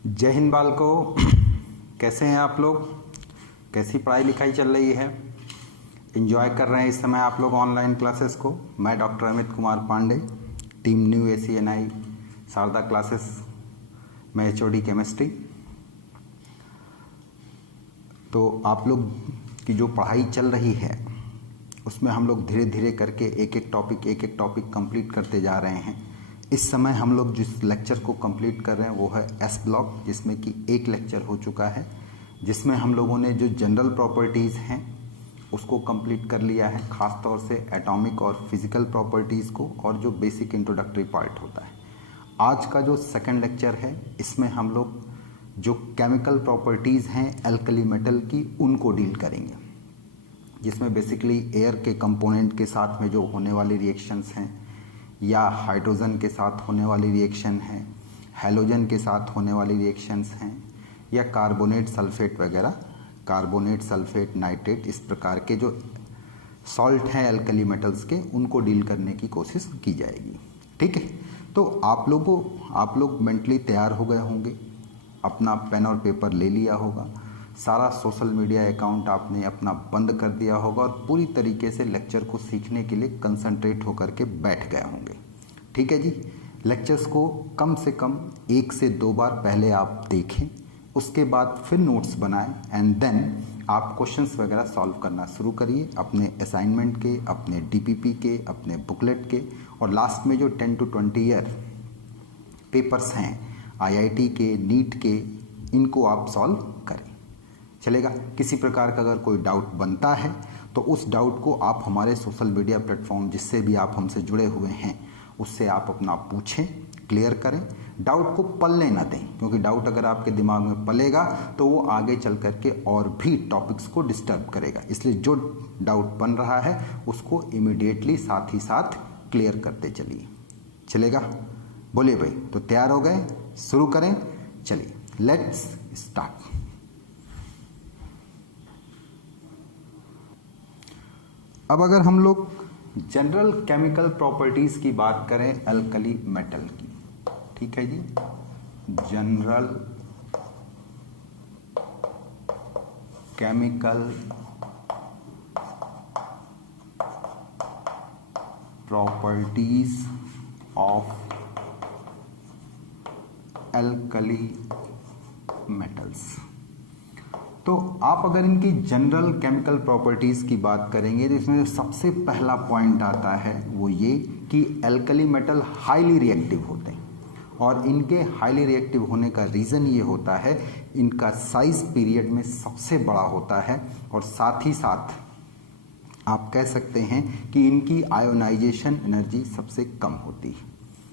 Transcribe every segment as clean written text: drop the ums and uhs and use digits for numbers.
जय हिंद बालको, कैसे हैं आप लोग। कैसी पढ़ाई लिखाई चल रही है। एंजॉय कर रहे हैं इस समय आप लोग ऑनलाइन क्लासेस को। मैं doctor Amit Kumar Pandey, team new ACNI Sharda classes में HOD केमिस्ट्री। तो आप लोग की जो पढ़ाई चल रही है उसमें हम लोग धीरे धीरे करके एक एक टॉपिक कंप्लीट करते जा रहे हैं। इस समय हम लोग जिस लेक्चर को कंप्लीट कर रहे हैं वो है S ब्लॉक, जिसमें कि एक लेक्चर हो चुका है, जिसमें हम लोगों ने जो जनरल प्रॉपर्टीज़ हैं उसको कंप्लीट कर लिया है, ख़ास तौर से एटॉमिक और फिज़िकल प्रॉपर्टीज़ को, और जो बेसिक इंट्रोडक्टरी पार्ट होता है। आज का जो सेकंड लेक्चर है इसमें हम लोग जो केमिकल प्रॉपर्टीज़ हैं एल्कली मेटल की उनको डील करेंगे, जिसमें बेसिकली एयर के कंपोनेंट के साथ में जो होने वाले रिएक्शंस हैं, या हाइड्रोजन के साथ होने वाली रिएक्शन है, हैलोजन के साथ होने वाली रिएक्शंस हैं, या कार्बोनेट सल्फेट वगैरह, कार्बोनेट सल्फेट नाइट्रेट, इस प्रकार के जो सॉल्ट हैं एल्कली मेटल्स के, उनको डील करने की कोशिश की जाएगी। ठीक है, तो आप लोग मेंटली तैयार हो गए होंगे, अपना पेन और पेपर ले लिया होगा, सारा सोशल मीडिया अकाउंट आपने अपना बंद कर दिया होगा और पूरी तरीके से लेक्चर को सीखने के लिए कंसंट्रेट होकर के बैठ गए होंगे। ठीक है जी, लेक्चर्स को कम से कम 1 से 2 बार पहले आप देखें, उसके बाद फिर नोट्स बनाएं एंड देन आप क्वेश्चंस वगैरह सॉल्व करना शुरू करिए अपने असाइनमेंट के, अपने DPP के, अपने बुकलेट के, और लास्ट में जो 10 to 20 ईयर पेपर्स हैं IIT के, नीट के, इनको आप सॉल्व करें। चलेगा। किसी प्रकार का अगर कोई डाउट बनता है तो उस डाउट को आप हमारे सोशल मीडिया प्लेटफॉर्म, जिससे भी आप हमसे जुड़े हुए हैं, उससे आप अपना पूछें, क्लियर करें। डाउट को पलने ना दें, क्योंकि डाउट अगर आपके दिमाग में पलेगा तो वो आगे चल करके और भी टॉपिक्स को डिस्टर्ब करेगा। इसलिए जो डाउट बन रहा है उसको इमीडिएटली साथ ही साथ क्लियर करते चलिए। चलेगा। बोलिए भाई, तो तैयार हो गए, शुरू करें। चलिए, लेट्स स्टार्ट। अब अगर हम लोग जनरल केमिकल प्रॉपर्टीज की बात करें एल्कली मेटल की, ठीक है जी, general chemical properties of alkali metals, तो आप अगर इनकी जनरल केमिकल प्रॉपर्टीज़ की बात करेंगे तो इसमें जो सबसे पहला पॉइंट आता है वो ये कि एल्कली मेटल हाईली रिएक्टिव होते हैं, और इनके हाईली रिएक्टिव होने का रीज़न ये होता है इनका साइज पीरियड में सबसे बड़ा होता है, और साथ ही साथ आप कह सकते हैं कि इनकी आयोनाइजेशन एनर्जी सबसे कम होती है।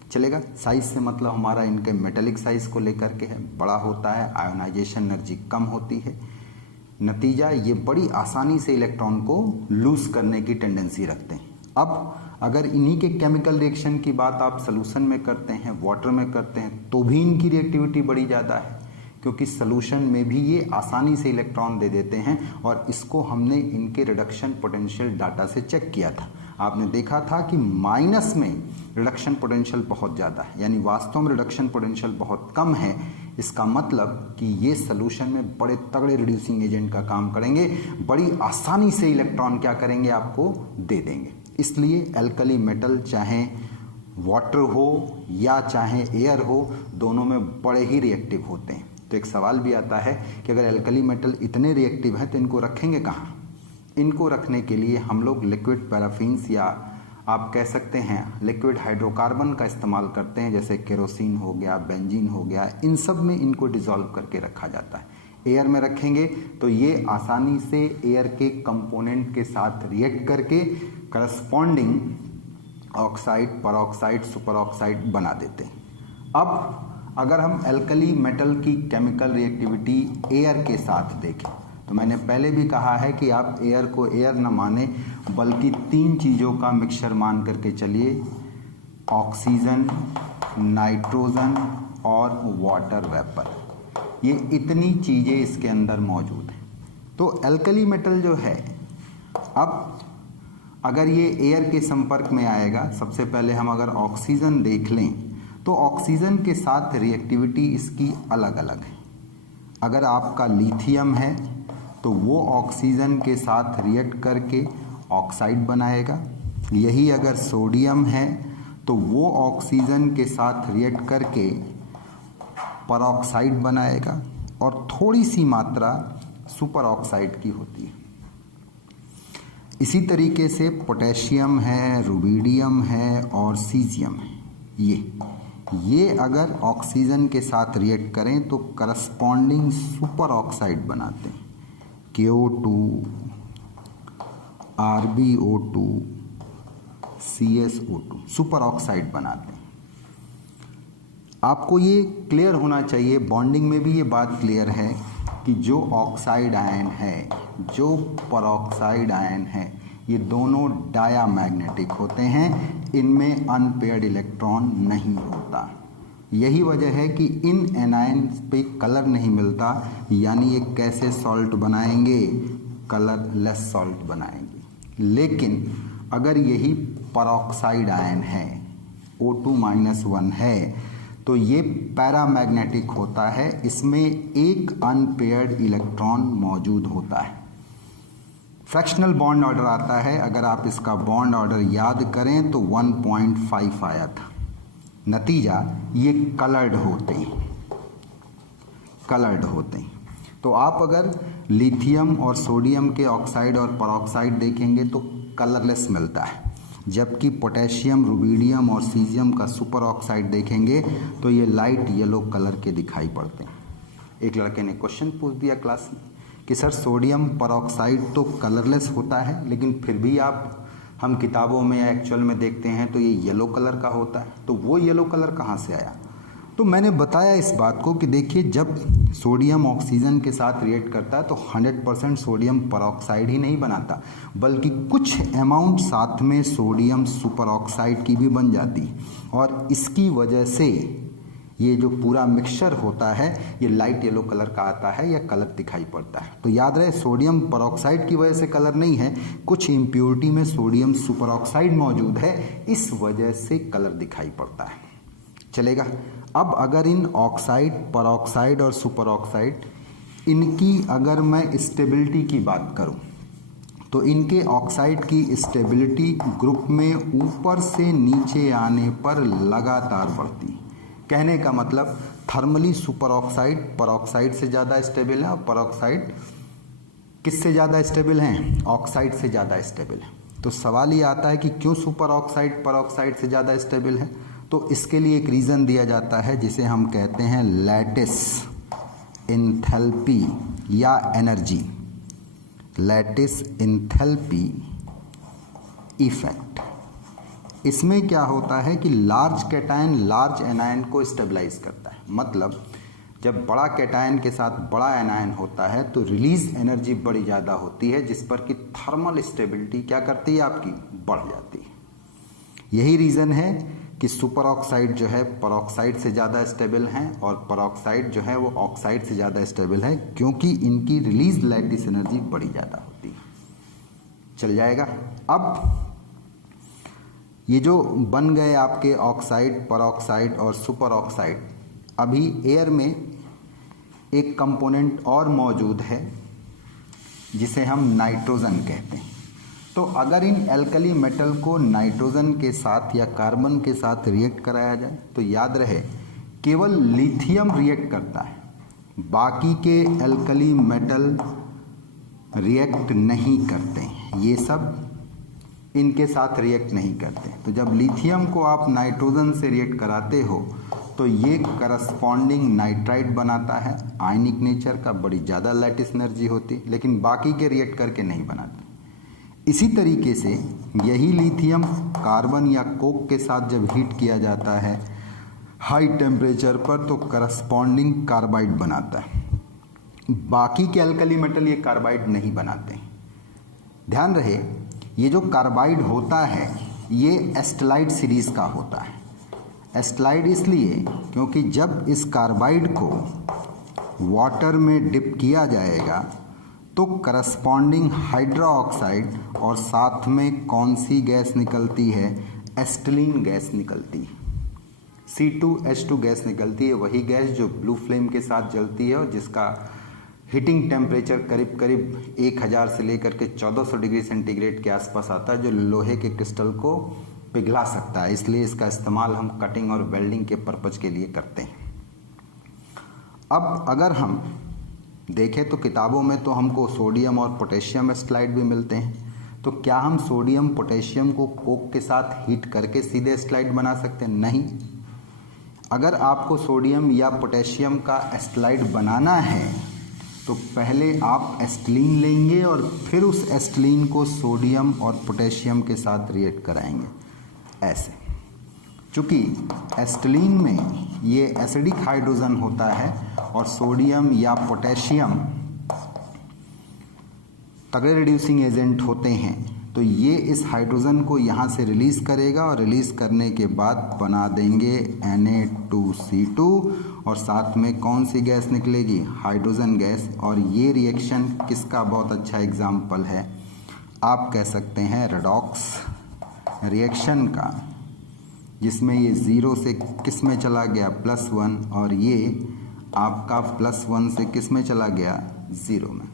चलेगा। साइज से मतलब हमारा इनके मेटेलिक साइज को लेकर के है, बड़ा होता है, आयोनाइजेशन एनर्जी कम होती है। नतीजा ये बड़ी आसानी से इलेक्ट्रॉन को लूज करने की टेंडेंसी रखते हैं। अब अगर इन्हीं के केमिकल रिएक्शन की बात आप सॉल्यूशन में करते हैं, वाटर में करते हैं, तो भी इनकी रिएक्टिविटी बड़ी ज़्यादा है, क्योंकि सॉल्यूशन में भी ये आसानी से इलेक्ट्रॉन दे देते हैं। और इसको हमने इनके रिडक्शन पोटेंशियल डाटा से चेक किया था। आपने देखा था कि माइनस में रिडक्शन पोटेंशियल बहुत ज़्यादा है, यानी वास्तव में रिडक्शन पोटेंशियल बहुत कम है। इसका मतलब कि ये सॉल्यूशन में बड़े तगड़े रिड्यूसिंग एजेंट का काम करेंगे, बड़ी आसानी से इलेक्ट्रॉन क्या करेंगे, आपको दे देंगे। इसलिए एल्कली मेटल चाहे वाटर हो या चाहे एयर हो, दोनों में बड़े ही रिएक्टिव होते हैं। तो एक सवाल भी आता है कि अगर एल्कली मेटल इतने रिएक्टिव हैं तो इनको रखेंगे कहाँ। इनको रखने के लिए हम लोग लिक्विड पैराफिन्स, या आप कह सकते हैं लिक्विड हाइड्रोकार्बन का इस्तेमाल करते हैं, जैसे केरोसिन हो गया, बेंजीन हो गया, इन सब में इनको डिसॉल्व करके रखा जाता है। एयर में रखेंगे तो ये आसानी से एयर के कंपोनेंट के साथ रिएक्ट करके corresponding oxide, peroxide, super oxide बना देते हैं। अब अगर हम एल्कली मेटल की केमिकल रिएक्टिविटी एयर के साथ देखें, तो मैंने पहले भी कहा है कि आप एयर को एयर न माने, बल्कि 3 चीज़ों का मिक्सचर मान करके चलिए, ऑक्सीजन, नाइट्रोजन और वाटर वेपर। ये इतनी चीज़ें इसके अंदर मौजूद हैं। तो एल्कली मेटल जो है, अब अगर ये एयर के संपर्क में आएगा, सबसे पहले हम अगर ऑक्सीजन देख लें तो ऑक्सीजन के साथ रिएक्टिविटी इसकी अलग अलग है। अगर आपका लिथियम है तो वो ऑक्सीजन के साथ रिएक्ट करके ऑक्साइड बनाएगा, यही अगर सोडियम है तो वो ऑक्सीजन के साथ रिएक्ट करके परऑक्साइड बनाएगा, और थोड़ी सी मात्रा सुपर ऑक्साइड की होती है। इसी तरीके से पोटेशियम है, रुबिडियम है और सीजियम है, ये अगर ऑक्सीजन के साथ रिएक्ट करें तो करस्पॉन्डिंग सुपर ऑक्साइड बनाते हैं, KO2, RbO2, CSO2 super oxide बनाते हैं। आपको ये क्लियर होना चाहिए, बॉन्डिंग में भी ये बात क्लियर है कि जो ऑक्साइड आयन है, जो परऑक्साइड आयन है, ये दोनों डायामैग्नेटिक होते हैं, इनमें अनपेयर्ड इलेक्ट्रॉन नहीं होता। यही वजह है कि इन एनायन पे कलर नहीं मिलता, यानी ये कैसे सॉल्ट बनाएंगे, कलरलेस सॉल्ट बनाएंगे। लेकिन अगर यही परऑक्साइड आयन है, O2-1 है, तो ये पैरामैग्नेटिक होता है, इसमें एक अनपेयर्ड इलेक्ट्रॉन मौजूद होता है। फ्रैक्शनल बॉन्ड ऑर्डर आता है, अगर आप इसका बॉन्ड ऑर्डर याद करें तो 1.5 आया था। नतीजा ये कलर्ड होते हैं। तो आप अगर लिथियम और सोडियम के ऑक्साइड और परऑक्साइड देखेंगे तो कलरलेस मिलता है, जबकि पोटेशियम, रुबिडियम और सीजियम का सुपर ऑक्साइड देखेंगे तो ये लाइट येलो कलर के दिखाई पड़ते हैं। एक लड़के ने क्वेश्चन पूछ दिया क्लास में कि सर सोडियम परऑक्साइड तो कलरलेस होता है, लेकिन फिर भी हम किताबों में या एक्चुअल में देखते हैं तो ये येलो कलर का होता है, तो वो येलो कलर कहाँ से आया? तो मैंने बताया इस बात को कि देखिए, जब सोडियम ऑक्सीजन के साथ रिएक्ट करता है तो 100% सोडियम परऑक्साइड ही नहीं बनाता, बल्कि कुछ अमाउंट साथ में सोडियम सुपर ऑक्साइड की भी बन जाती है, और इसकी वजह से ये जो पूरा मिक्सचर होता है ये लाइट येलो कलर का आता है या कलर दिखाई पड़ता है। तो याद रहे, सोडियम परऑक्साइड की वजह से कलर नहीं है, कुछ इम्प्योरिटी में सोडियम सुपर ऑक्साइड मौजूद है, इस वजह से कलर दिखाई पड़ता है। चलेगा। अब अगर इन ऑक्साइड, परऑक्साइड और सुपर ऑक्साइड, इनकी अगर मैं स्टेबिलिटी की बात करूं तो इनके ऑक्साइड की स्टेबिलिटी ग्रुप में ऊपर से नीचे आने पर लगातार बढ़ती है। कहने का मतलब थर्मली सुपर ऑक्साइड परऑक्साइड से ज़्यादा स्टेबल है, और परऑक्साइड किससे ज़्यादा स्टेबल हैं? ऑक्साइड से ज़्यादा स्टेबल है। तो सवाल ये आता है कि क्यों सुपर ऑक्साइड परऑक्साइड से ज़्यादा स्टेबल है? तो इसके लिए एक रीज़न दिया जाता है जिसे हम कहते हैं लैटिस एंथैल्पी या एनर्जी, लैटिस एंथैल्पी इफेक्ट। इसमें क्या होता है कि लार्ज कैटायन लार्ज एनायन को स्टेबलाइज करता है। मतलब जब बड़ा कैटायन के साथ बड़ा एनायन होता है तो रिलीज एनर्जी बड़ी ज़्यादा होती है, जिस पर कि थर्मल स्टेबिलिटी क्या करती है आपकी, बढ़ जाती है। यही रीज़न है कि सुपर ऑक्साइड जो है परऑक्साइड से ज़्यादा स्टेबल हैं, और परऑक्साइड जो है वो ऑक्साइड से ज़्यादा स्टेबल है, क्योंकि इनकी रिलीज लैटिस एनर्जी बड़ी ज़्यादा होती है। चल जाएगा। अब ये जो बन गए आपके ऑक्साइड, परऑक्साइड और सुपर ऑक्साइड, अभी एयर में एक कंपोनेंट और मौजूद है जिसे हम नाइट्रोजन कहते हैं। तो अगर इन एल्कली मेटल को नाइट्रोजन के साथ या कार्बन के साथ रिएक्ट कराया जाए तो याद रहे केवल लिथियम रिएक्ट करता है, बाकी के एल्कली मेटल रिएक्ट नहीं करते हैं, ये सब इनके साथ रिएक्ट नहीं करते। तो जब लिथियम को आप नाइट्रोजन से रिएक्ट कराते हो तो ये करस्पॉन्डिंग नाइट्राइड बनाता है, आयनिक नेचर का, बड़ी ज़्यादा लैटिस एनर्जी होती, लेकिन बाकी के रिएक्ट करके नहीं बनाते। इसी तरीके से यही लिथियम कार्बन या कोक के साथ जब हीट किया जाता है हाई टेम्परेचर पर तो करस्पॉन्डिंग कार्बाइड बनाता है, बाकी के अल्कली मेटल ये कार्बाइड नहीं बनाते। ध्यान रहे, ये जो कार्बाइड होता है ये एस्टेलाइड सीरीज का होता है। एस्टेलाइड इसलिए क्योंकि जब इस कार्बाइड को वाटर में डिप किया जाएगा तो करस्पॉन्डिंग हाइड्रो ऑक्साइड और साथ में कौन सी गैस निकलती है, एस्टिलीन गैस निकलती है। C2H2 गैस निकलती है, वही गैस जो ब्लू फ्लेम के साथ जलती है और जिसका हीटिंग टेम्परेचर करीब करीब 1000 से लेकर के 1400 डिग्री सेंटीग्रेड के आसपास आता है, जो लोहे के क्रिस्टल को पिघला सकता है। इसलिए इसका इस्तेमाल हम कटिंग और वेल्डिंग के पर्पज के लिए करते हैं। अब अगर हम देखें तो किताबों में तो हमको सोडियम और पोटेशियम एस्टलाइड भी मिलते हैं, तो क्या हम सोडियम पोटेशियम को कोक के साथ हीट करके सीधे एस्टलाइड बना सकते हैं? नहीं। अगर आपको सोडियम या पोटेशियम का एस्टलाइड बनाना है तो पहले आप एस्टलीन लेंगे और फिर उस एस्टलीन को सोडियम और पोटेशियम के साथ रिएक्ट कराएंगे ऐसे। चूँकि एस्टलीन में ये एसिडिक हाइड्रोजन होता है और सोडियम या पोटेशियम तगड़े रिड्यूसिंग एजेंट होते हैं, तो ये इस हाइड्रोजन को यहाँ से रिलीज़ करेगा और रिलीज़ करने के बाद बना देंगे Na2CO2 और साथ में कौन सी गैस निकलेगी? Hydrogen gas. और ये रिएक्शन किसका बहुत अच्छा एग्जाम्पल है? आप कह सकते हैं रेडॉक्स रिएक्शन का, जिसमें ये 0 से किस में चला गया? +1, और ये आपका +1 से किस में चला गया? 0 में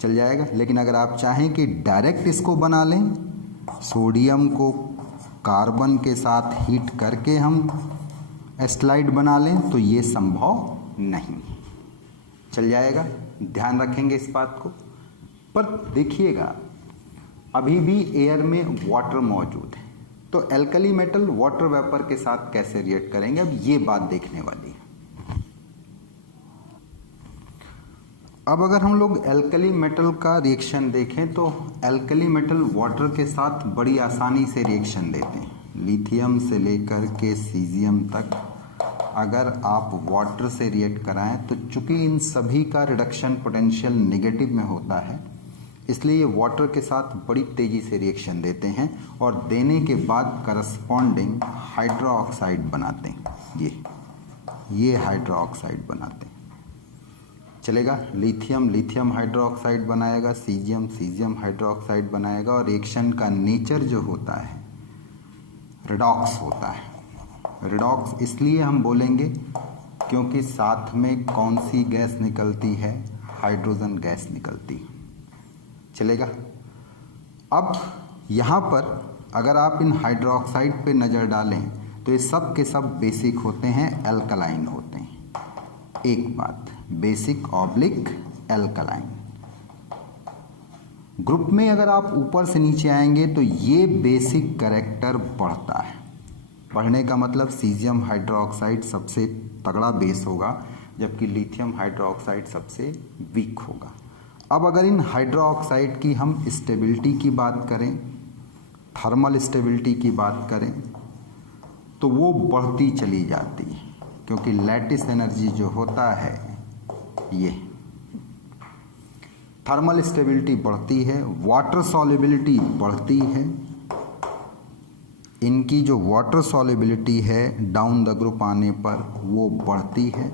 चल जाएगा। लेकिन अगर आप चाहें कि डायरेक्ट इसको बना लें, सोडियम को कार्बन के साथ हीट करके हम एस्टलाइड बना लें, तो ये संभव नहीं। चल जाएगा, ध्यान रखेंगे इस बात को। पर देखिएगा, अभी भी एयर में वाटर मौजूद है, तो एल्कली मेटल वाटर वेपर के साथ कैसे रिएक्ट करेंगे, अब ये बात देखने वाली है। अब अगर हम लोग एल्कली मेटल का रिएक्शन देखें तो एल्कली मेटल वाटर के साथ बड़ी आसानी से रिएक्शन देते हैं। लिथियम से लेकर के सीजियम तक अगर आप वाटर से रिएक्ट कराएं तो चूंकि इन सभी का रिडक्शन पोटेंशियल नेगेटिव में होता है, इसलिए ये वाटर के साथ बड़ी तेज़ी से रिएक्शन देते हैं और देने के बाद करस्पॉन्डिंग हाइड्रोक्साइड बनाते हैं। ये हाइड्रोक्साइड बनाते हैं। चलेगा, लिथियम हाइड्रोक्साइड बनाएगा, सीजियम हाइड्रोक्साइड बनाएगा, और रिएक्शन का नेचर जो होता है रिडॉक्स होता है। रिडॉक्स इसलिए हम बोलेंगे क्योंकि साथ में कौन सी गैस निकलती है? हाइड्रोजन गैस निकलती है। चलेगा। अब यहाँ पर अगर आप इन हाइड्रोक्साइड पे नज़र डालें तो ये सब के सब बेसिक होते हैं, एल्कलाइन होते हैं। एक बात, बेसिक ऑब्लिक एल्कलाइन। ग्रुप में अगर आप ऊपर से नीचे आएंगे तो ये बेसिक कैरेक्टर बढ़ता है। बढ़ने का मतलब सीजियम हाइड्रोक्साइड सबसे तगड़ा बेस होगा, जबकि लिथियम हाइड्रोक्साइड सबसे वीक होगा। अब अगर इन हाइड्रोक्साइड की हम स्टेबिलिटी की बात करें, थर्मल स्टेबिलिटी की बात करें, तो वो बढ़ती चली जाती है, क्योंकि लैटिस एनर्जी जो होता है ये थर्मल स्टेबिलिटी बढ़ती है, वाटर सॉल्युबिलिटी बढ़ती है। इनकी जो वाटर सॉल्युबिलिटी है डाउन द ग्रुप आने पर वो बढ़ती है,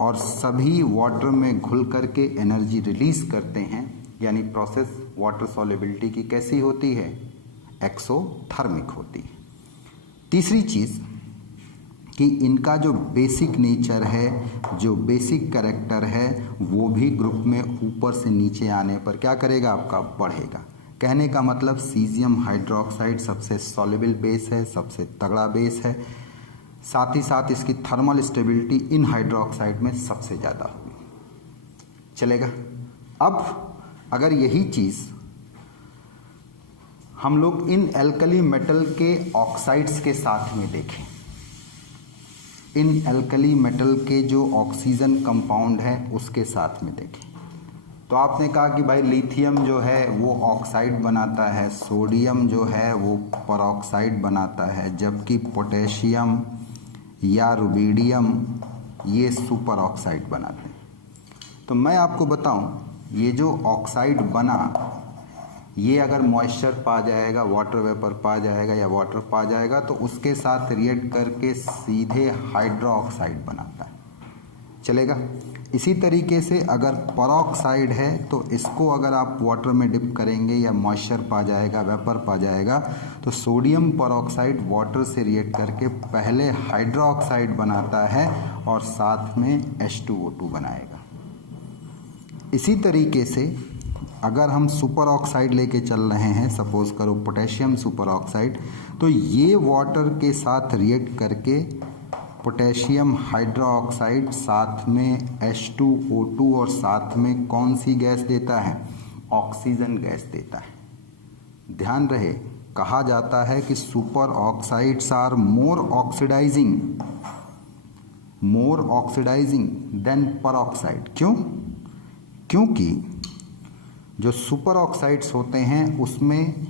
और सभी वाटर में घुल करके एनर्जी रिलीज करते हैं। यानी प्रोसेस वाटर सॉल्युबिलिटी की कैसी होती है? एक्सोथर्मिक होती है। तीसरी चीज़ कि इनका जो बेसिक नेचर है, जो बेसिक कैरेक्टर है, वो भी ग्रुप में ऊपर से नीचे आने पर क्या करेगा? आपका बढ़ेगा। कहने का मतलब सीजियम हाइड्रोक्साइड सबसे सॉल्युबल बेस है, सबसे तगड़ा बेस है, साथ ही साथ इसकी थर्मल स्टेबिलिटी इन हाइड्रोक्साइड में सबसे ज़्यादा होगी। चलेगा। अब अगर यही चीज़ हम लोग इन एल्कली मेटल के ऑक्साइड्स के साथ में देखें, इन एल्कली मेटल के जो ऑक्सीजन कंपाउंड है उसके साथ में देखें, तो आपने कहा कि भाई लिथियम जो है वो ऑक्साइड बनाता है, सोडियम जो है वो परऑक्साइड बनाता है, जबकि पोटेशियम या रुबिडियम ये सुपर ऑक्साइड बनाते हैं। तो मैं आपको बताऊं, ये जो ऑक्साइड बना, ये अगर मॉइस्चर पा जाएगा, वाटर वेपर पा जाएगा या वाटर पा जाएगा, तो उसके साथ रिएक्ट करके सीधे हाइड्रोक्साइड बनाता है। चलेगा। इसी तरीके से अगर परऑक्साइड है तो इसको अगर आप वाटर में डिप करेंगे या मॉइस्चर पा जाएगा, वेपर पा जाएगा, तो सोडियम परऑक्साइड वाटर से रिएक्ट करके पहले हाइड्रोक्साइड बनाता है और साथ में H2O2 बनाएगा। इसी तरीके से अगर हम सुपर ऑक्साइड लेके चल रहे हैं, सपोज करो पोटेशियम सुपर ऑक्साइड, तो ये वाटर के साथ रिएक्ट करके पोटेशियम हाइड्रोक्साइड साथ में H2O2 और साथ में कौन सी गैस देता है? ऑक्सीजन गैस देता है। ध्यान रहे, कहा जाता है कि super oxides are more oxidising than peroxide. क्यों? क्योंकि जो सुपर ऑक्साइड्स होते हैं उसमें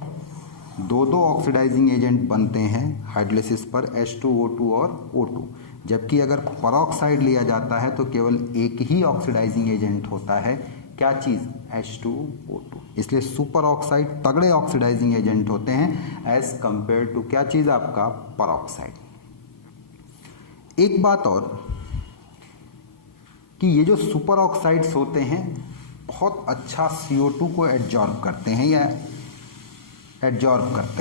दो ऑक्सीडाइजिंग एजेंट बनते हैं हाइड्रोलिसिस पर, H2O2 और O2, जबकि अगर परऑक्साइड लिया जाता है तो केवल एक ही ऑक्सीडाइजिंग एजेंट होता है। क्या चीज़? H2O2। इसलिए सुपर ऑक्साइड तगड़े ऑक्सीडाइजिंग एजेंट होते हैं एज कंपेयर टू क्या चीज़? आपका परऑक्साइड। एक बात और कि ये जो सुपर ऑक्साइड्स होते हैं बहुत अच्छा CO2 को एब्जॉर्ब करते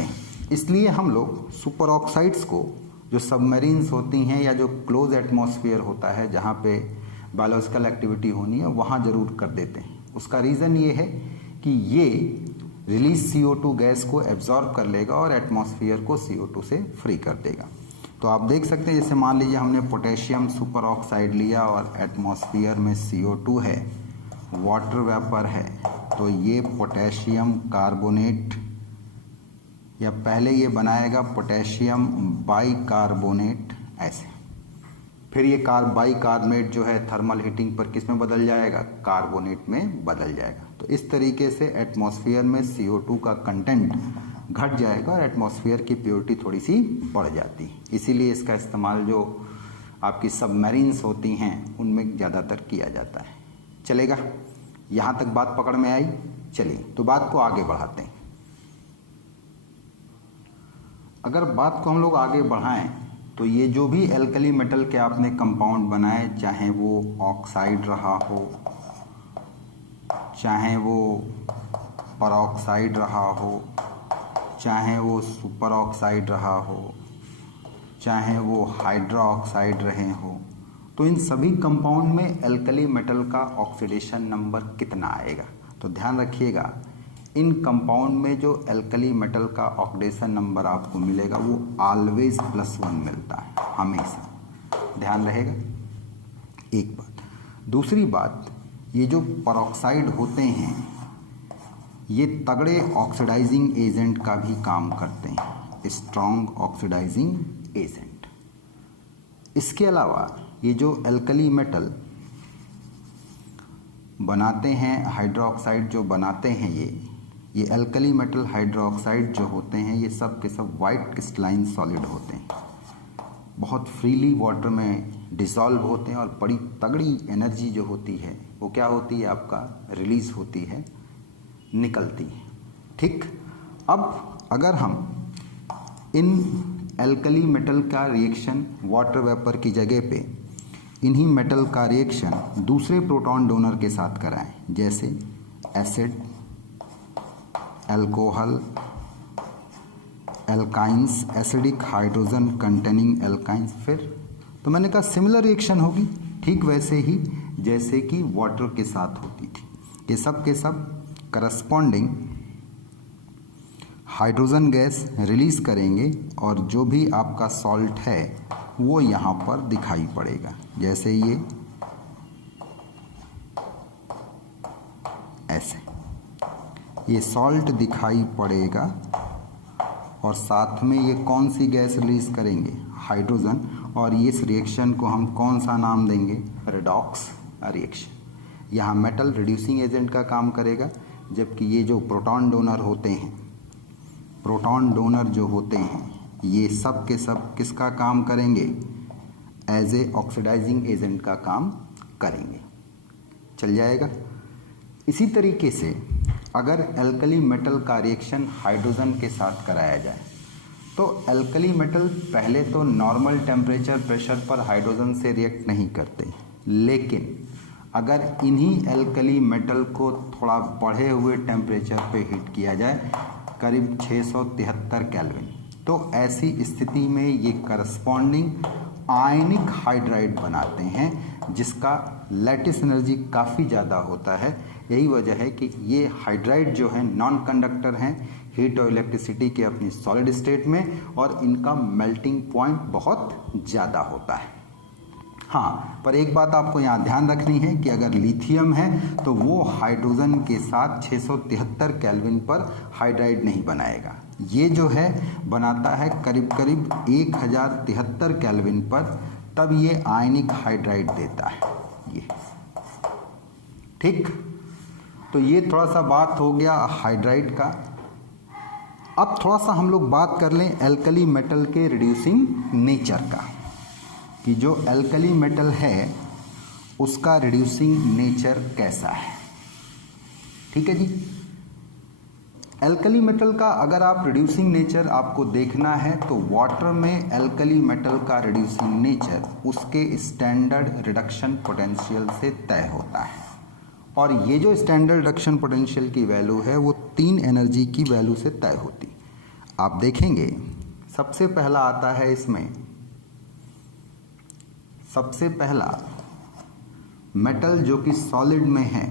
हैं इसलिए हम लोग सुपर ऑक्साइड्स को, जो सबमरीन्स होती हैं या जो क्लोज एटमॉस्फेयर होता है जहाँ पे बायोलॉजिकल एक्टिविटी होनी है, वहाँ ज़रूर कर देते हैं। उसका रीज़न ये है कि ये रिलीज CO2 गैस को एब्जॉर्ब कर लेगा और एटमॉस्फेयर को CO2 से फ्री कर देगा। तो आप देख सकते हैं, जैसे मान लीजिए हमने पोटेशियम सुपर ऑक्साइड लिया और एटमॉस्फेयर में CO2 है, वाटर वेपर है, तो ये पोटेशियम कार्बोनेट, या पहले ये बनाएगा पोटेशियम बाइकार्बोनेट ऐसे, फिर ये बाइकार्बोनेट जो है थर्मल हीटिंग पर किस में बदल जाएगा? कार्बोनेट में बदल जाएगा। तो इस तरीके से एटमॉस्फेयर में CO2 का कंटेंट घट जाएगा और एटमॉस्फेयर की प्योरिटी थोड़ी सी बढ़ जाती है। इसीलिए इसका इस्तेमाल जो आपकी सबमरीन्स होती हैं उनमें ज़्यादातर किया जाता है। चलेगा? यहाँ तक बात पकड़ में आई? चलिए तो बात को आगे बढ़ाते हैं। अगर बात को हम लोग आगे बढ़ाएं तो ये जो भी एल्कली मेटल के आपने कंपाउंड बनाए, चाहे वो ऑक्साइड रहा हो, चाहे वो परऑक्साइड रहा हो, चाहे वो सुपर ऑक्साइड रहा हो, चाहे वो हाइड्रोक्साइड रहे हो, तो इन सभी कंपाउंड में एल्कली मेटल का ऑक्सीडेशन नंबर कितना आएगा? तो ध्यान रखिएगा, इन कंपाउंड में जो एल्कली मेटल का ऑक्सीडेशन नंबर आपको मिलेगा वो ऑलवेज +1 मिलता है, हमेशा। ध्यान रहेगा एक बात। दूसरी बात, ये जो परऑक्साइड होते हैं ये तगड़े ऑक्सीडाइजिंग एजेंट का भी काम करते हैं, स्ट्रॉन्ग ऑक्सीडाइजिंग एजेंट। इसके अलावा ये जो एल्कली मेटल बनाते हैं, हाइड्रोक्साइड जो बनाते हैं, ये एल्कली मेटल हाइड्रोक्साइड जो होते हैं ये सब के सब वाइट क्रिस्टलाइन सॉलिड होते हैं, बहुत फ्रीली वाटर में डिसॉल्व होते हैं और बड़ी तगड़ी एनर्जी जो होती है वो क्या होती है? आपका रिलीज होती है, निकलती है। ठीक, अब अगर हम इन एल्कली मेटल का रिएक्शन वाटर वेपर की जगह पे इन्हीं मेटल का रिएक्शन दूसरे प्रोटॉन डोनर के साथ कराएं, जैसे acid, alcohol, alkynes, acidic hydrogen containing alkynes, फिर तो मैंने कहा सिमिलर रिएक्शन होगी, ठीक वैसे ही जैसे कि वाटर के साथ होती थी। ये सब के सब करस्पॉन्डिंग हाइड्रोजन गैस रिलीज करेंगे और जो भी आपका सॉल्ट है वो यहाँ पर दिखाई पड़ेगा, जैसे ये ऐसे ये सॉल्ट दिखाई पड़ेगा और साथ में ये कौन सी गैस रिलीज करेंगे? हाइड्रोजन। और इस रिएक्शन को हम कौन सा नाम देंगे? Redox reaction. यहाँ मेटल रिड्यूसिंग एजेंट का काम करेगा, जबकि ये जो प्रोटॉन डोनर होते हैं, प्रोटॉन डोनर जो होते हैं ये सब के सब किसका काम करेंगे? एज ए ऑक्सीडाइजिंग एजेंट का काम करेंगे। चल जाएगा। इसी तरीके से अगर एल्कली मेटल का रिएक्शन हाइड्रोजन के साथ कराया जाए तो एल्कली मेटल पहले तो नॉर्मल टेम्परेचर प्रेशर पर हाइड्रोजन से रिएक्ट नहीं करते, लेकिन अगर इन्हीं एल्कली मेटल को थोड़ा बढ़े हुए टेम्परेचर पे हीट किया जाए करीब 673 केल्विन, तो ऐसी स्थिति में ये करस्पॉन्डिंग आयनिक हाइड्राइड बनाते हैं जिसका लैटिस एनर्जी काफ़ी ज़्यादा होता है। यही वजह है कि ये हाइड्राइड जो है नॉन कंडक्टर हैं हीट और इलेक्ट्रिसिटी के अपनी सॉलिड स्टेट में, और इनका मेल्टिंग पॉइंट बहुत ज़्यादा होता है। हाँ, पर एक बात आपको यहाँ ध्यान रखनी है कि अगर लिथियम है तो वो हाइड्रोजन के साथ 673 केल्विन पर हाइड्राइड नहीं बनाएगा। ये जो है बनाता है करीब करीब 1073 केल्विन पर, तब ये आयनिक हाइड्राइड देता है ये। ठीक, तो ये थोड़ा सा बात हो गया हाइड्राइड का। अब थोड़ा सा हम लोग बात कर लें एल्कली मेटल के रिड्यूसिंग नेचर का, कि जो एल्कली मेटल है उसका रिड्यूसिंग नेचर कैसा है। ठीक है जी, एल्कली मेटल का अगर आप रिड्यूसिंग नेचर आपको देखना है तो वाटर में एल्कली मेटल का रिड्यूसिंग नेचर उसके स्टैंडर्ड रिडक्शन पोटेंशियल से तय होता है, और ये जो स्टैंडर्ड रिडक्शन पोटेंशियल की वैल्यू है वो 3 एनर्जी की वैल्यू से तय होती। आप देखेंगे सबसे पहला आता है इसमें, सबसे पहला मेटल जो कि सॉलिड में है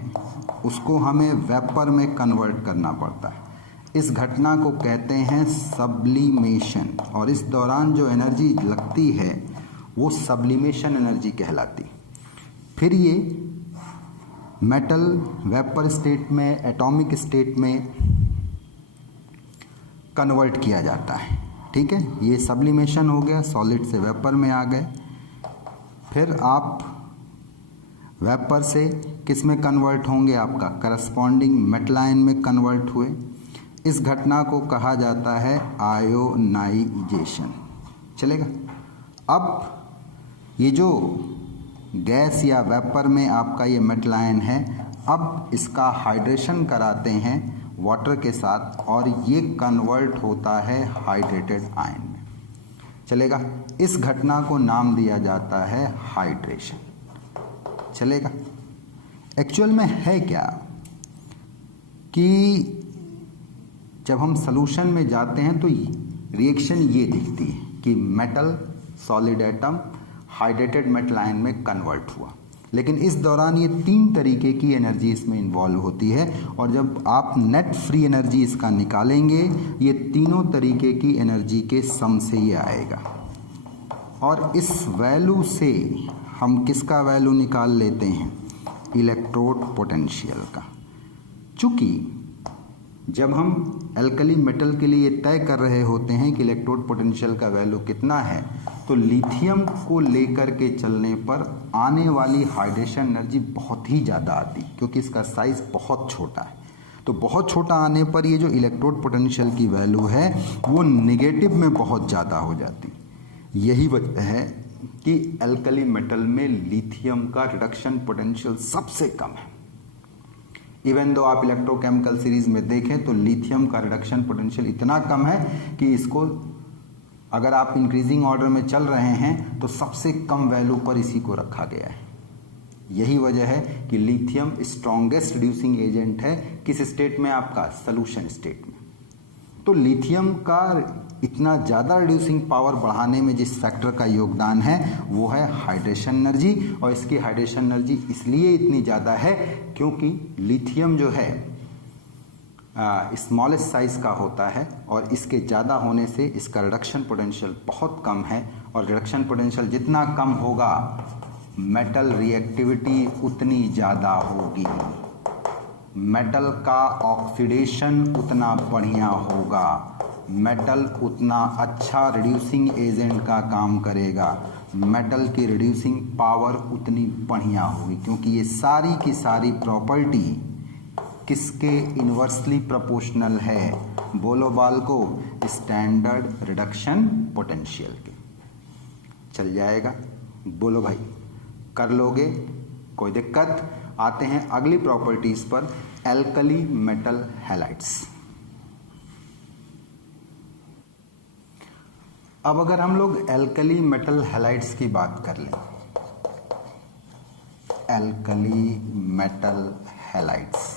उसको हमें वेपर में कन्वर्ट करना पड़ता है। इस घटना को कहते हैं सब्लिमेशन, और इस दौरान जो एनर्जी लगती है वो सब्लिमेशन एनर्जी कहलाती। फिर ये मेटल वेपर स्टेट में एटॉमिक स्टेट में कन्वर्ट किया जाता है। ठीक है, ये सब्लिमेशन हो गया, सॉलिड से वेपर में आ गए। फिर आप वेपर से किस में कन्वर्ट होंगे, आपका करस्पॉन्डिंग मेटल आयन में कन्वर्ट हुए। इस घटना को कहा जाता है आयोनाइजेशन। चलेगा। अब ये जो गैस या वेपर में आपका ये मेटल आयन है, अब इसका हाइड्रेशन कराते हैं वाटर के साथ और ये कन्वर्ट होता है हाइड्रेटेड आयन में। चलेगा। इस घटना को नाम दिया जाता है हाइड्रेशन। चलेगा। एक्चुअल में है क्या कि जब हम सॉल्यूशन में जाते हैं तो रिएक्शन ये दिखती है कि metal solid atom hydrated metal ion में कन्वर्ट हुआ, लेकिन इस दौरान ये 3 तरीके की एनर्जी इसमें इन्वॉल्व होती है, और जब आप नेट फ्री एनर्जी इसका निकालेंगे ये तीनों तरीके की एनर्जी के सम से ये आएगा। और इस वैल्यू से हम किसका वैल्यू निकाल लेते हैं, इलेक्ट्रोड पोटेंशियल का। चूँकि जब हम एल्कली मेटल के लिए तय कर रहे होते हैं कि इलेक्ट्रोड पोटेंशियल का वैल्यू कितना है, तो लिथियम को लेकर के चलने पर आने वाली हाइड्रेशन एनर्जी बहुत ही ज़्यादा आती, क्योंकि इसका साइज़ बहुत छोटा है। तो बहुत छोटा आने पर ये जो इलेक्ट्रोड पोटेंशियल की वैल्यू है वो निगेटिव में बहुत ज़्यादा हो जाती। यही वजह है कि एल्कली मेटल में लिथियम का रिडक्शन पोटेंशियल सबसे कम है। इवन दो आप इलेक्ट्रोकेमिकल सीरीज में देखें तो लिथियम का रिडक्शन पोटेंशियल इतना कम है कि इसको अगर आप इंक्रीजिंग ऑर्डर में चल रहे हैं तो सबसे कम वैल्यू पर इसी को रखा गया है। यही वजह है कि लिथियम स्ट्रॉन्गेस्ट रिड्यूसिंग एजेंट है। किस स्टेट में, आपका सॉल्यूशन स्टेट में। तो लिथियम का इतना ज़्यादा रिड्यूसिंग पावर बढ़ाने में जिस फैक्टर का योगदान है वो है हाइड्रेशन एनर्जी, और इसकी हाइड्रेशन एनर्जी इसलिए इतनी ज़्यादा है क्योंकि लिथियम जो है स्मॉलेस्ट साइज का होता है, और इसके ज़्यादा होने से इसका रिडक्शन पोटेंशियल बहुत कम है, और रिडक्शन पोटेंशियल जितना कम होगा मेटल रिएक्टिविटी उतनी ज़्यादा होगी, मेटल का ऑक्सीडेशन उतना बढ़िया होगा, मेटल उतना अच्छा रिड्यूसिंग एजेंट का काम करेगा, मेटल की रिड्यूसिंग पावर उतनी बढ़िया होगी, क्योंकि ये सारी की सारी प्रॉपर्टी किसके इन्वर्सली प्रोपोर्शनल है, बोलो बाल को, स्टैंडर्ड रिडक्शन पोटेंशियल के। चल जाएगा, बोलो भाई, कर लोगे, कोई दिक्कत। आते हैं अगली प्रॉपर्टीज पर, एल्कली मेटल हैलाइड्स। अब अगर हम लोग एल्कली मेटल हैलाइड्स की बात कर लें, एल्कली मेटल हैलाइड्स।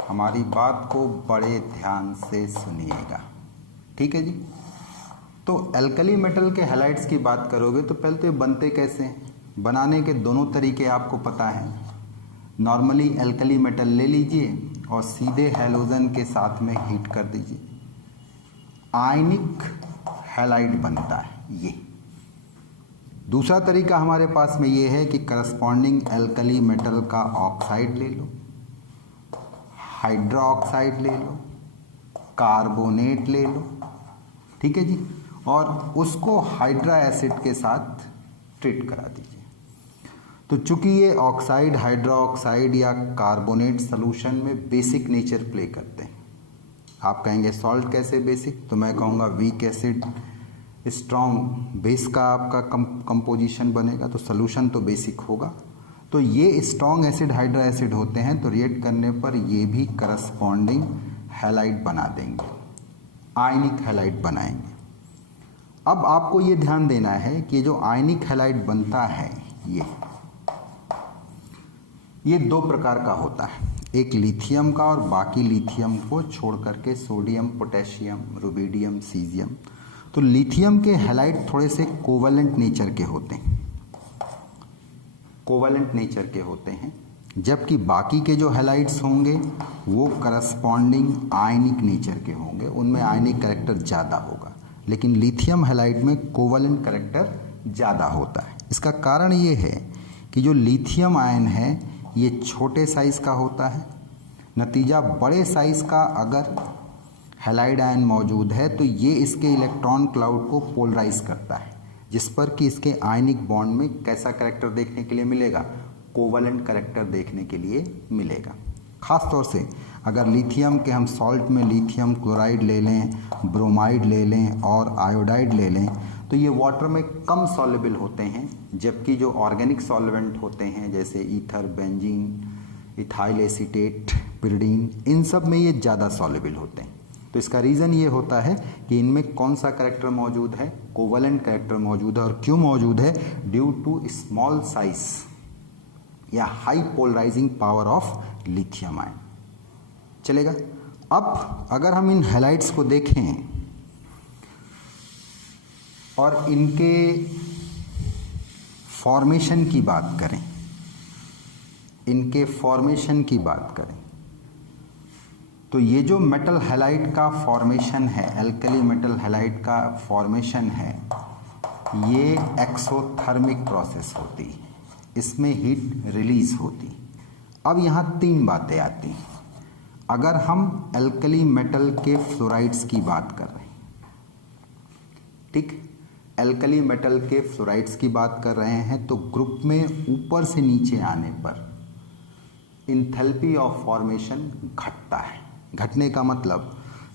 हमारी बात को बड़े ध्यान से सुनिएगा, ठीक है जी। तो एल्कली मेटल के हैलाइड्स की बात करोगे तो पहले तो ये बनते कैसे हैं? बनाने के दोनों तरीके आपको पता है। नॉर्मली एल्कली मेटल ले लीजिए और सीधे हैलोजन के साथ में हीट कर दीजिए, आयनिक हैलाइड बनता है ये। दूसरा तरीका हमारे पास में ये है कि करस्पॉन्डिंग एल्कली मेटल का ऑक्साइड ले लो, हाइड्रो ऑक्साइड ले लो, कार्बोनेट ले लो, ठीक है जी, और उसको हाइड्रा एसिड के साथ ट्रीट करा दीजिए। तो चूंकि ये ऑक्साइड, हाइड्रो ऑक्साइड या कार्बोनेट सोल्यूशन में बेसिक नेचर प्ले करते हैं। आप कहेंगे सॉल्ट कैसे बेसिक, तो मैं कहूँगा वीक एसिड स्ट्रॉन्ग बेस का आपका कंपोजिशन बनेगा, तो सोल्यूशन तो बेसिक होगा। तो ये स्ट्रॉन्ग एसिड, हाइड्रो एसिड होते हैं, तो रिएक्ट करने पर ये भी करस्पॉन्डिंग हैलाइड बना देंगे, आयनिक हैलाइड बनाएंगे। अब आपको ये ध्यान देना है कि जो आयनिक हैलाइड बनता है ये दो प्रकार का होता है, एक लिथियम का और बाकी लिथियम को छोड़ करके सोडियम, पोटेशियम, रुबिडियम, सीजियम। तो लिथियम के हैलाइड थोड़े से कोवलेंट नेचर के होते हैं, कोवलेंट नेचर के होते हैं, जबकि बाकी के जो हैलाइड्स होंगे वो करस्पॉन्डिंग आयनिक नेचर के होंगे, उनमें आयनिक कैरेक्टर ज़्यादा होगा। लेकिन लिथियम हैलाइड में कोवलेंट कैरेक्टर ज़्यादा होता है। इसका कारण ये है कि जो लिथियम आयन है ये छोटे साइज़ का होता है, नतीजा बड़े साइज़ का अगर हैलाइड आयन मौजूद है तो ये इसके इलेक्ट्रॉन क्लाउड को पोलराइज करता है, जिस पर कि इसके आयनिक बॉन्ड में कैसा कैरेक्टर देखने के लिए मिलेगा, कोवलेंट कैरेक्टर देखने के लिए मिलेगा। ख़ास तौर से अगर लिथियम के हम सॉल्ट में लिथियम क्लोराइड ले लें, ब्रोमाइड ले लें और आयोडाइड ले लें तो ये वाटर में कम सॉल्युबल होते हैं, जबकि जो ऑर्गेनिक सॉल्वेंट होते हैं जैसे ether, benzene, ethyl acetate, pyridine, इन सब में ये ज़्यादा सॉल्युबल होते हैं। तो इसका रीज़न ये होता है कि इनमें कौन सा कैरेक्टर मौजूद है, कोवलेंट कैरेक्टर मौजूद है। और क्यों मौजूद है? ड्यू टू स्मॉल साइज या high polarising power of lithium ion. चलेगा। अब अगर हम इन हैलाइड्स को देखें और इनके फॉर्मेशन की बात करें, इनके फॉर्मेशन की बात करें तो ये जो मेटल हैलाइड का फॉर्मेशन है, एल्कली मेटल हैलाइड का फॉर्मेशन है, ये एक्सोथर्मिक प्रोसेस होती है, इसमें हीट रिलीज होती। अब यहाँ तीन बातें आती हैं। अगर हम एल्कली मेटल के फ्लोराइड्स की बात कर रहे हैं, ठीक, एल्कली मेटल के फ्लोराइड्स की बात कर रहे हैं, तो ग्रुप में ऊपर से नीचे आने पर इंथैल्पी ऑफ फॉर्मेशन घटता है। घटने का मतलब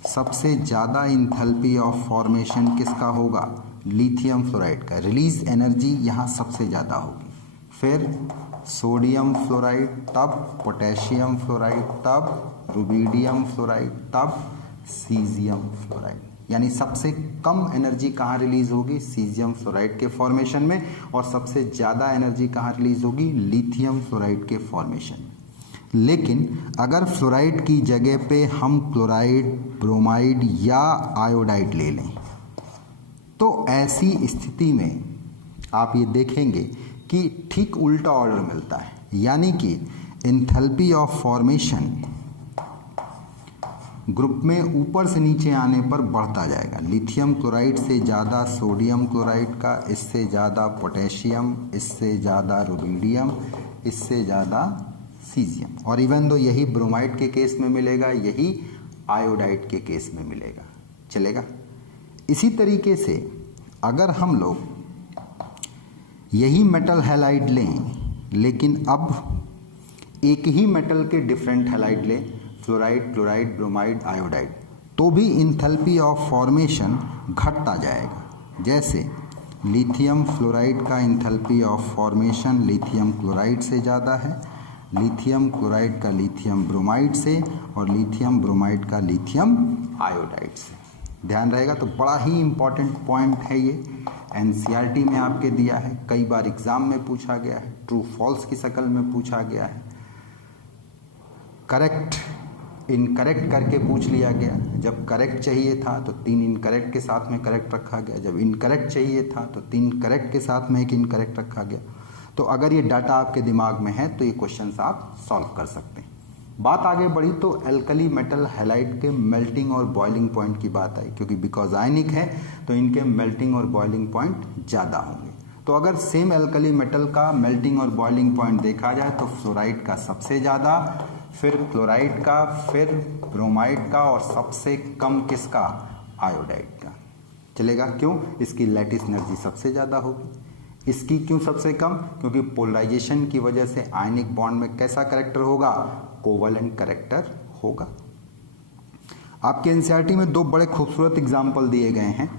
सबसे ज़्यादा इंथैल्पी ऑफ फॉर्मेशन किसका होगा? लिथियम फ्लोराइड का। रिलीज एनर्जी यहाँ सबसे ज़्यादा होगी, फिर सोडियम फ्लोराइड, तब पोटेशियम फ्लोराइड, तब रुबिडियम फ्लोराइड, तब सीजियम फ्लोराइड। यानी सबसे कम एनर्जी कहाँ रिलीज होगी? सीजियम फ्लोराइड के फॉर्मेशन में, और सबसे ज़्यादा एनर्जी कहाँ रिलीज होगी? लिथियम फ्लोराइड के फॉर्मेशन में। लेकिन अगर फ्लोराइड की जगह पे हम क्लोराइड, ब्रोमाइड या आयोडाइड ले लें तो ऐसी स्थिति में आप ये देखेंगे कि ठीक उल्टा ऑर्डर मिलता है, यानी कि एंथैल्पी ऑफ फॉर्मेशन ग्रुप में ऊपर से नीचे आने पर बढ़ता जाएगा। लिथियम क्लोराइड से ज़्यादा सोडियम क्लोराइड का, इससे ज़्यादा पोटेशियम, इससे ज़्यादा रुबिडियम, इससे ज़्यादा सीजियम, और इवन दो यही ब्रोमाइड के केस में मिलेगा, यही आयोडाइड के केस में मिलेगा। चलेगा। इसी तरीके से अगर हम लोग यही मेटल हैलाइड लें, लेकिन अब एक ही मेटल के डिफरेंट हैलाइड लें, फ्लोराइड, क्लोराइड, ब्रोमाइड, आयोडाइड, तो भी इंथैल्पी ऑफ फॉर्मेशन घटता जाएगा। जैसे लिथियम फ्लोराइड का enthalpy of formation lithium chloride से ज़्यादा है, लिथियम क्लोराइड का लिथियम ब्रोमाइड से, और लिथियम ब्रोमाइड का लिथियम आयोडाइड से। ध्यान रहेगा। तो बड़ा ही इंपॉर्टेंट पॉइंट है ये, एनसीईआरटी में आपके दिया है, कई बार एग्जाम में पूछा गया है, ट्रू फॉल्स की शक्ल में पूछा गया है, करेक्ट इनकरेक्ट करके पूछ लिया गया। जब करेक्ट चाहिए था तो 3 इनकरेक्ट के साथ में करेक्ट रखा गया, जब इनकरेक्ट चाहिए था तो 3 करेक्ट के साथ में 1 इनकरेक्ट रखा गया। तो अगर ये डाटा आपके दिमाग में है तो ये क्वेश्चंस आप सॉल्व कर सकते हैं। बात आगे बढ़ी तो एल्कली मेटल हैलाइड के मेल्टिंग और बॉइलिंग पॉइंट की बात आई, क्योंकि बिकॉज आयनिक है तो इनके मेल्टिंग और बॉइलिंग पॉइंट ज़्यादा होंगे। तो अगर सेम एल्कली मेटल का मेल्टिंग और बॉइलिंग पॉइंट देखा जाए तो फ्लोराइड का सबसे ज़्यादा, फिर क्लोराइड का, फिर ब्रोमाइड का, और सबसे कम किसका, आयोडाइड का। चलेगा, क्यों? इसकी लैटिस एनर्जी सबसे ज़्यादा होगी। इसकी क्यों सबसे कम? क्योंकि पोलराइजेशन की वजह से आयनिक बॉन्ड में कैसा कैरेक्टर होगा, कोवलेंट कैरेक्टर होगा। आपके एनसीईआरटी में 2 बड़े खूबसूरत एग्जाम्पल दिए गए हैं।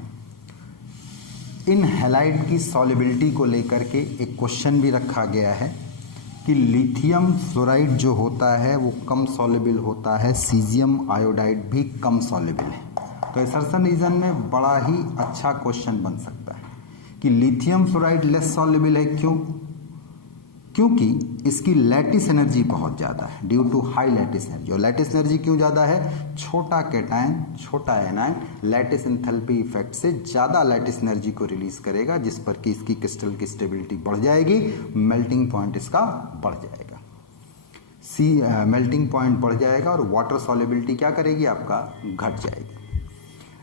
इन हैलाइड की सॉल्युबिलिटी को लेकर के एक क्वेश्चन भी रखा गया है कि लिथियम फ्लोराइड जो होता है वो कम सॉल्युबल होता है, सीजियम आयोडाइड भी कम सॉल्युबल है। तो असर्शन रीजन में बड़ा ही अच्छा क्वेश्चन बन सकता है कि लिथियम फ्लोराइड लेस सॉल्युबल है। क्यों? क्योंकि इसकी लैटिस एनर्जी बहुत ज़्यादा है, due to high lattice energy. और लैटिस एनर्जी क्यों ज़्यादा है? छोटा कैटायन, छोटा एनायन लैटिस एंथैल्पी इफेक्ट से ज़्यादा लैटिस एनर्जी को रिलीज करेगा, जिस पर कि इसकी क्रिस्टल की स्टेबिलिटी बढ़ जाएगी, मेल्टिंग पॉइंट इसका बढ़ जाएगा। मेल्टिंग पॉइंट बढ़ जाएगा और वाटर सॉल्युबिलिटी क्या करेगी, आपका घट जाएगी।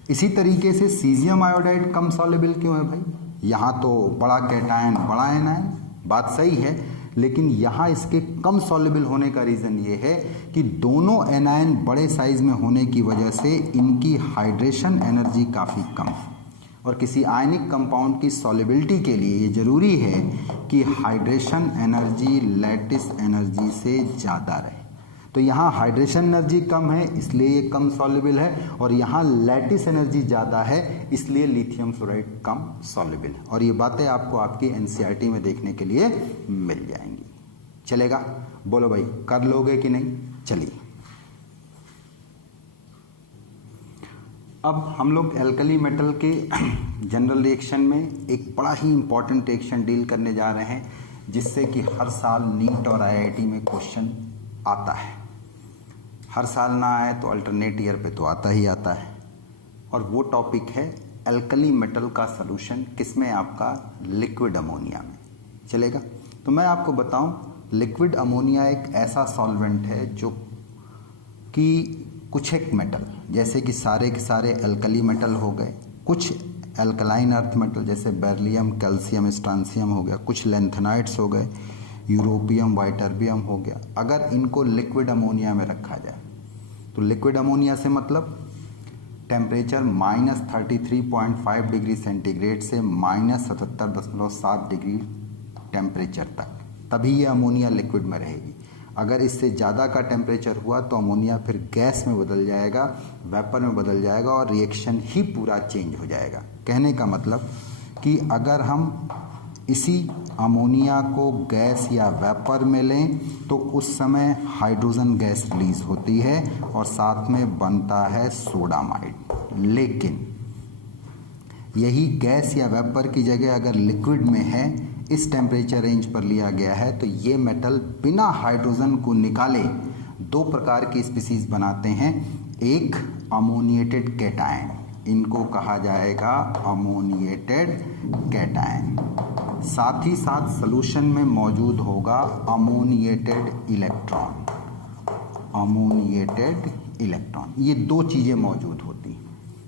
इसी तरीके से सीजियम आयोडाइड कम सॉल्युबल क्यों है भाई? यहाँ तो बड़ा कैटायन, बड़ा एनायन, बात सही है, लेकिन यहाँ इसके कम सॉल्युबल होने का रीज़न ये है कि दोनों एनायन बड़े साइज में होने की वजह से इनकी हाइड्रेशन एनर्जी काफ़ी कम है। और किसी आयनिक कंपाउंड की सॉल्युबिलिटी के लिए ये ज़रूरी है कि हाइड्रेशन एनर्जी लैटिस एनर्जी से ज़्यादा रहे। तो यहाँ हाइड्रेशन एनर्जी कम है इसलिए ये कम सॉल्युबल है, और यहाँ लैटिस एनर्जी ज़्यादा है इसलिए लिथियम फ्लोराइड कम सॉल्युबल है। और ये बातें आपको आपकी एनसीईआरटी में देखने के लिए मिल जाएंगी। चलेगा? बोलो भाई, कर लोगे कि नहीं? चलिए, अब हम लोग एल्कली मेटल के जनरल रिएक्शन में एक बड़ा ही इंपॉर्टेंट रिएक्शन डील करने जा रहे हैं, जिससे कि हर साल नीट और आईआईटी में क्वेश्चन आता है। हर साल ना आए तो अल्टरनेट ईयर पे तो आता ही आता है। और वो टॉपिक है एल्कली मेटल का सलूशन, किसमें? आपका लिक्विड अमोनिया में। चलेगा? तो मैं आपको बताऊं, लिक्विड अमोनिया एक ऐसा सॉल्वेंट है जो कि कुछ एक मेटल, जैसे कि सारे के सारे एल्कली मेटल हो गए, कुछ एल्कलाइन अर्थ मेटल जैसे बेरिलियम, कैल्शियम, स्ट्रांसियम हो गया, कुछ लेंथेनाइट्स हो गए, यूरोपियम, वाइटर्बियम हो गया। अगर इनको लिक्विड अमोनिया में रखा जाए तो लिक्विड अमोनिया से मतलब टेम्परेचर -33.5 डिग्री सेंटीग्रेड से -77.7 डिग्री टेम्परेचर तक, तभी ये अमोनिया लिक्विड में रहेगी। अगर इससे ज़्यादा का टेम्परेचर हुआ तो अमोनिया फिर गैस में बदल जाएगा, वेपर में बदल जाएगा और रिएक्शन ही पूरा चेंज हो जाएगा। कहने का मतलब कि अगर हम इसी अमोनिया को गैस या वेपर में लें तो उस समय हाइड्रोजन गैस रिलीज होती है और साथ में बनता है सोडामाइड। लेकिन यही गैस या वेपर की जगह अगर लिक्विड में है, इस टेम्परेचर रेंज पर लिया गया है, तो ये मेटल बिना हाइड्रोजन को निकाले 2 प्रकार की स्पीसीज बनाते हैं। एक अमोनिएटेड कैटायन, इनको कहा जाएगा अमोनिएटेड कैटायन। साथ ही साथ सॉल्यूशन में मौजूद होगा अमोनिएटेड इलेक्ट्रॉन। अमोनिएटेड इलेक्ट्रॉन, ये 2 चीज़ें मौजूद होती हैं।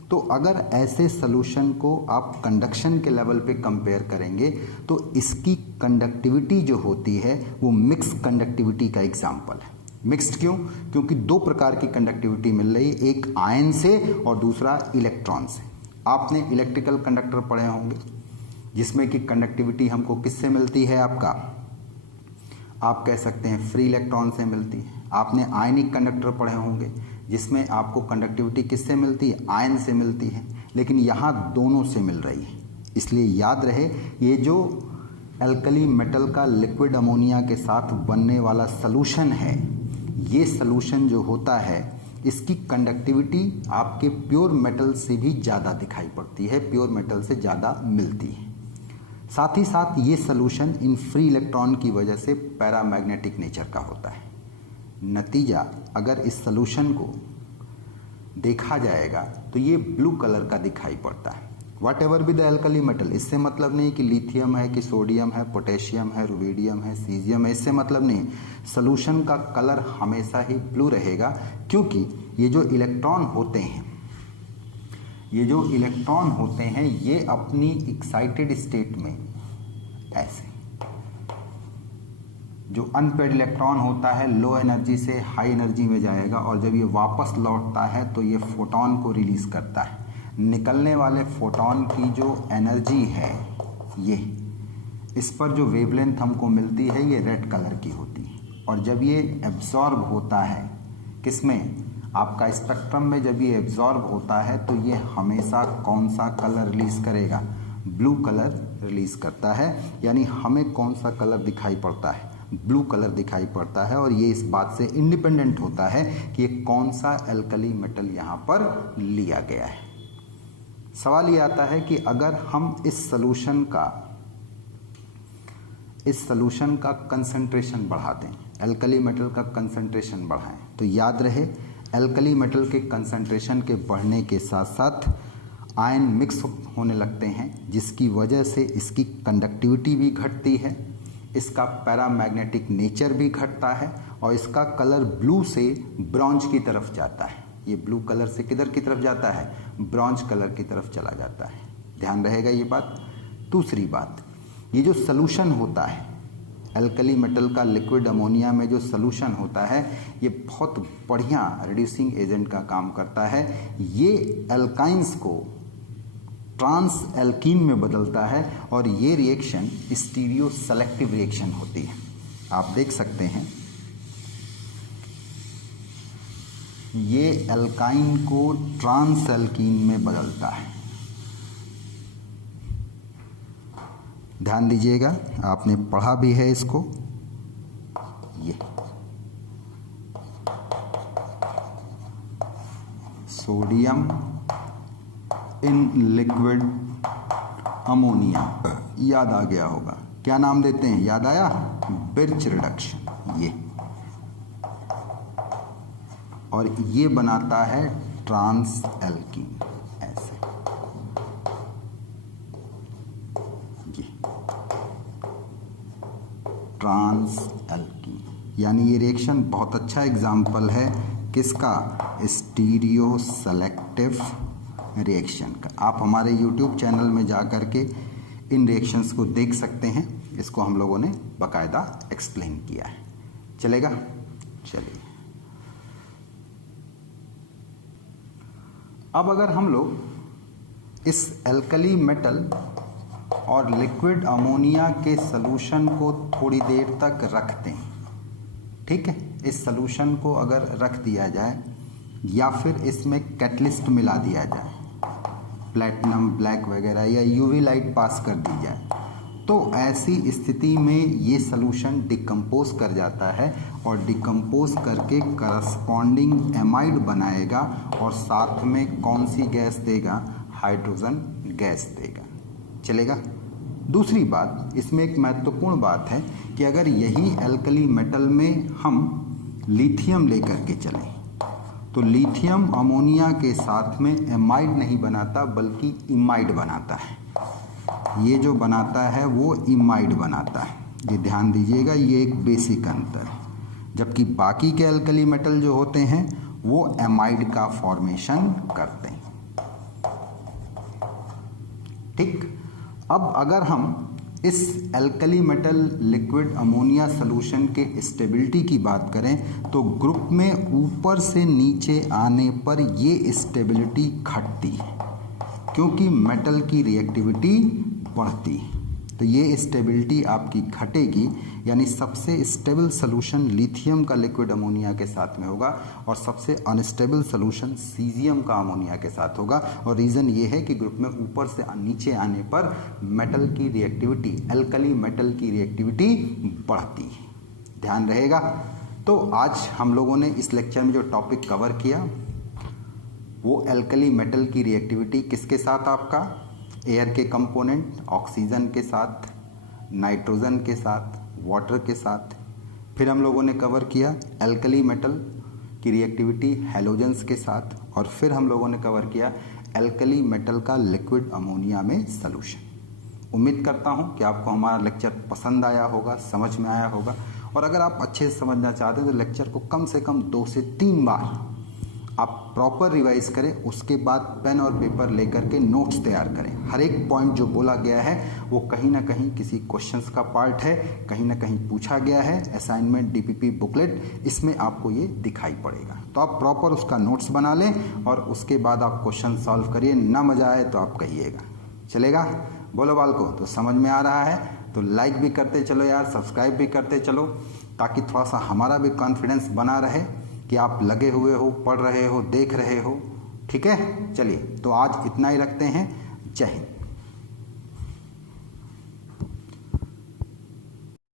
तो अगर ऐसे सॉल्यूशन को आप कंडक्शन के लेवल पे कंपेयर करेंगे तो इसकी कंडक्टिविटी जो होती है वो मिक्स कंडक्टिविटी का एग्जाम्पल है। मिक्स्ड क्यों? क्योंकि 2 प्रकार की कंडक्टिविटी मिल रही है, एक आयन से और दूसरा इलेक्ट्रॉन से। आपने इलेक्ट्रिकल कंडक्टर पढ़े होंगे जिसमें कि कंडक्टिविटी हमको किससे मिलती है? आपका, आप कह सकते हैं फ्री इलेक्ट्रॉन से मिलती है। आपने आयनिक कंडक्टर पढ़े होंगे जिसमें आपको कंडक्टिविटी किससे मिलती है? आयन से मिलती है। लेकिन यहाँ दोनों से मिल रही है, इसलिए याद रहे ये जो एल्कली मेटल का लिक्विड अमोनिया के साथ बनने वाला सलूशन है, ये सलूशन जो होता है इसकी कंडक्टिविटी आपके प्योर मेटल से भी ज़्यादा दिखाई पड़ती है, प्योर मेटल से ज़्यादा मिलती है। साथ ही साथ ये सॉल्यूशन इन फ्री इलेक्ट्रॉन की वजह से पैरामैग्नेटिक नेचर का होता है। नतीजा अगर इस सॉल्यूशन को देखा जाएगा तो ये ब्लू कलर का दिखाई पड़ता है। What ever be the alkali metal, इससे मतलब नहीं कि लिथियम है कि सोडियम है, पोटेशियम है, रुबिडियम है, सीजियम है, इससे मतलब नहीं। सॉल्यूशन का कलर हमेशा ही ब्लू रहेगा, क्योंकि ये जो इलेक्ट्रॉन होते हैं, ये अपनी एक्साइटेड स्टेट में ऐसे, जो अनपेड इलेक्ट्रॉन होता है लो एनर्जी से हाई एनर्जी में जाएगा, और जब ये वापस लौटता है तो ये फोटॉन को रिलीज करता है। निकलने वाले फोटॉन की जो एनर्जी है, ये इस पर जो वेवलेंथ हमको मिलती है ये रेड कलर की होती है। और जब ये एब्जॉर्ब होता है किसमें, आपका स्पेक्ट्रम में, जब ये एब्जॉर्ब होता है तो ये हमेशा कौन सा कलर रिलीज करेगा, ब्लू कलर रिलीज करता है। यानी हमें कौन सा कलर दिखाई पड़ता है, ब्लू कलर दिखाई पड़ता है। और ये इस बात से इंडिपेंडेंट होता है कि ये कौन सा एल्कली मेटल यहाँ पर लिया गया है। सवाल ये आता है कि अगर हम इस सॉल्यूशन का कंसंट्रेशन बढ़ा दें, एल्कली मेटल का कंसंट्रेशन बढ़ाएं, तो याद रहे एल्कली मेटल के कंसंट्रेशन के बढ़ने के साथ साथ आयन मिक्स होने लगते हैं, जिसकी वजह से इसकी कंडक्टिविटी भी घटती है, इसका पैरामैग्नेटिक नेचर भी घटता है, और इसका कलर ब्लू से ब्रॉन्ज की तरफ जाता है। ये ब्लू कलर से किधर की तरफ जाता है, ब्रॉन्ज कलर की तरफ चला जाता है। ध्यान रहेगा ये बात। दूसरी बात, ये जो सॉल्यूशन होता है एल्कली मेटल का, लिक्विड अमोनिया में जो सॉल्यूशन होता है, ये बहुत बढ़िया रिड्यूसिंग एजेंट का काम करता है। ये एल्काइंस को ट्रांस एल्कीन में बदलता है, और ये रिएक्शन स्टीरियो सेलेक्टिव रिएक्शन होती है। आप देख सकते हैं ये एल्काइन को ट्रांस एल्कीन में बदलता है। ध्यान दीजिएगा, आपने पढ़ा भी है इसको। ये सोडियम इन लिक्विड अमोनिया, याद आ गया होगा, क्या नाम देते हैं, याद आया, बिर्च रिडक्शन। ये और ये बनाता है ट्रांस एल्कीन, ऐसे। ये ट्रांस एल्कीन, यानी ये रिएक्शन बहुत अच्छा एग्जाम्पल है किसका, स्टीरियो सेलेक्टिव रिएक्शन का। आप हमारे YouTube चैनल में जा कर के इन रिएक्शंस को देख सकते हैं, इसको हम लोगों ने बाकायदा एक्सप्लेन किया है। चलेगा, चलिए। अब अगर हम लोग इस एल्कली मेटल और लिक्विड अमोनिया के सॉल्यूशन को थोड़ी देर तक रखते हैं, ठीक है, इस सॉल्यूशन को अगर रख दिया जाए या फिर इसमें कैटलिस्ट मिला दिया जाए, प्लैटिनम ब्लैक वगैरह, या यूवी लाइट पास कर दी जाए, तो ऐसी स्थिति में ये सॉल्यूशन डिकम्पोज कर जाता है, और डिकम्पोज करके करस्पॉन्डिंग एमाइड बनाएगा, और साथ में कौन सी गैस देगा, हाइड्रोजन गैस देगा। चलेगा। दूसरी बात, इसमें एक महत्वपूर्ण बात है कि अगर यही एल्कली मेटल में हम लिथियम लेकर के चलें, तो लिथियम अमोनिया के साथ में एमाइड नहीं बनाता बल्कि इमाइड बनाता है। ये जो बनाता है वो इमाइड बनाता है, ये ध्यान दीजिएगा, ये एक बेसिक अंतर है। जबकि बाकी के एल्कली मेटल जो होते हैं वो एमाइड का फॉर्मेशन करते हैं। ठीक। अब अगर हम इस alkali metal liquid ammonia solution के स्टेबिलिटी की बात करें, तो ग्रुप में ऊपर से नीचे आने पर ये स्टेबिलिटी घटती है, क्योंकि मेटल की रिएक्टिविटी बढ़ती है। तो ये स्टेबिलिटी आपकी घटेगी, यानी सबसे स्टेबल सॉल्यूशन लिथियम का लिक्विड अमोनिया के साथ में होगा, और सबसे अनस्टेबल सॉल्यूशन सीजियम का अमोनिया के साथ होगा। और रीज़न ये है कि ग्रुप में ऊपर से नीचे आने पर मेटल की रिएक्टिविटी, एल्कली मेटल की रिएक्टिविटी बढ़ती है। ध्यान रहेगा। तो आज हम लोगों ने इस लेक्चर में जो टॉपिक कवर किया वो एल्कली मेटल की रिएक्टिविटी किसके साथ, आपका एयर के कंपोनेंट, ऑक्सीजन के साथ, नाइट्रोजन के साथ, वाटर के साथ। फिर हम लोगों ने कवर किया एल्कली मेटल की रिएक्टिविटी हैलोजेंस के साथ, और फिर हम लोगों ने कवर किया एल्कली मेटल का लिक्विड अमोनिया में सॉल्यूशन। उम्मीद करता हूं कि आपको हमारा लेक्चर पसंद आया होगा, समझ में आया होगा, और अगर आप अच्छे से समझना चाहते हैं तो लेक्चर को कम से कम 2 से 3 बार आप प्रॉपर रिवाइज करें। उसके बाद पेन और पेपर लेकर के नोट्स तैयार करें। हर एक पॉइंट जो बोला गया है वो कहीं ना कहीं किसी क्वेश्चंस का पार्ट है, कहीं ना कहीं पूछा गया है। असाइनमेंट डीपीपी बुकलेट इसमें आपको ये दिखाई पड़ेगा, तो आप प्रॉपर उसका नोट्स बना लें और उसके बाद आप क्वेश्चन सॉल्व करिए। ना मजा आए तो आप कहिएगा, चलेगा? बोलो बालको, तो समझ में आ रहा है तो लाइक भी करते चलो यार, सब्सक्राइब भी करते चलो, ताकि थोड़ा सा हमारा भी कॉन्फिडेंस बना रहे कि आप लगे हुए हो, पढ़ रहे हो, देख रहे हो। ठीक है, चलिए तो आज इतना ही रखते हैं। जय हिंद।